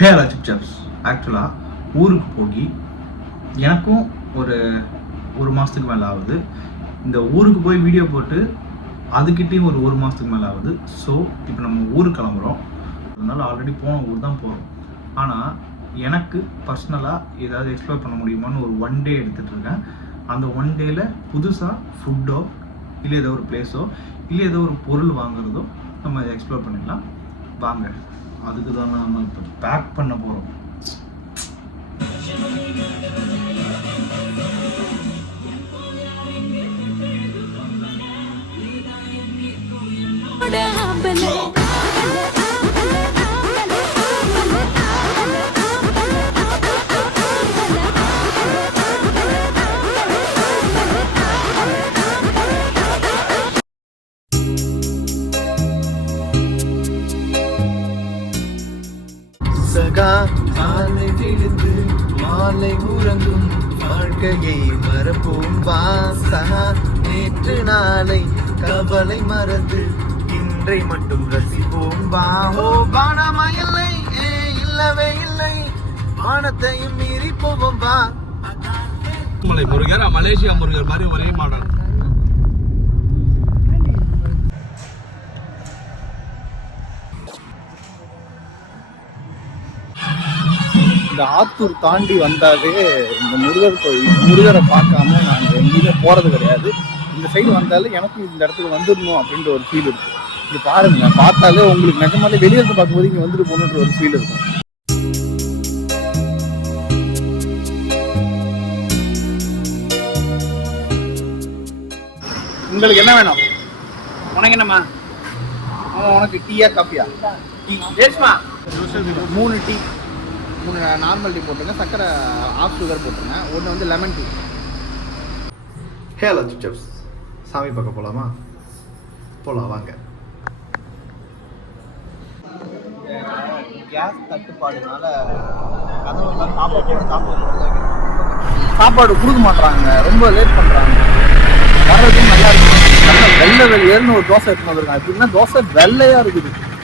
ஹே ரஜிப் chops, ஆக்சுவலாக ஊருக்கு போய் எனக்கும் ஒரு மாதத்துக்கு மேலே ஆகுது. இந்த ஊருக்கு போய் வீடியோ போட்டு அதுக்கிட்டேயும் ஒரு மாதத்துக்கு மேலே ஆகுது. ஸோ இப்போ நம்ம ஊருக்கு கிளம்புறோம். அதனால ஆல்ரெடி போன ஊர் தான் போகிறோம். ஆனால் எனக்கு பர்சனலாக ஏதாவது எக்ஸ்ப்ளோர் பண்ண முடியுமான்னு ஒரு 1 டே எடுத்துகிட்ருக்கேன். அந்த 1 டேயில் புதுசாக ஃபுட்டோ இல்லை ஏதோ ஒரு பிளேஸோ இல்லை ஏதோ ஒரு பொருள் வாங்குறதோ நம்ம எக்ஸ்ப்ளோர் பண்ணிடலாம். வாங்க, அதுக்கு தான் நம்ம இப்போ பேக் பண்ண போகிறோம். சகா காலை விழுந்து மாலை உறங்கும் வாழ்க்கையை மறப்போம் வாசா. நேற்று நாளை கவலை மறந்து இன்றை மட்டும் ரசிப்போம் வாஹோ. வானமா இல்லை, இல்லவே இல்லை, வானத்தையும் மீறி போவோம் வா. மலை முருகர் மலேசியா முருகர் மாதிரி ஒரே மாடல். இந்த ஆத்தூர் தாண்டி வந்தாலே இந்த முருகர் கோயில், முருகரை பார்க்காம நாங்கள் எங்கேயுமே போகிறது கிடையாது. இந்த சைடு வந்தாலே எனக்கு இந்த இடத்துக்கு வந்துடணும் அப்படின்ற ஒரு ஃபீல் இருக்கு. இது பாருங்க, பார்த்தாலே உங்களுக்கு நிஜமாலே வெளியே இருந்து பார்க்கும்போது இங்கே வந்துட்டு போகணுன்ற ஒரு ஃபீல் இருக்கும். உங்களுக்கு என்ன வேணும்? உனக்கு என்னம்மா? உனக்கு டீயா காஃபியா? டீ ஏஸ்மா 3 டீ, 3 நார்மல் டீ போட்டுருங்க, சக்கரை ஆஃப் சுகர் போட்டுருங்க, ஒன்று வந்து லெமன் டீ. ஹே ரஜிப் சாப்ஸ், சாமி பார்க்க போகலாமா? போகலாம் வாங்க. கேஸ் தட்டுப்பாடுனால சாப்பாடு கொடுக்க மாட்டாங்க, ரொம்ப லேட் பண்ணுறாங்க. வர்றதும் நல்லா இருக்கு. நல்ல வெள்ளை வெளியேன்னு ஒரு தோசை எடுத்துன்னு வந்துருக்காங்க. எப்படின்னா தோசை வெள்ளையாக இருக்குது.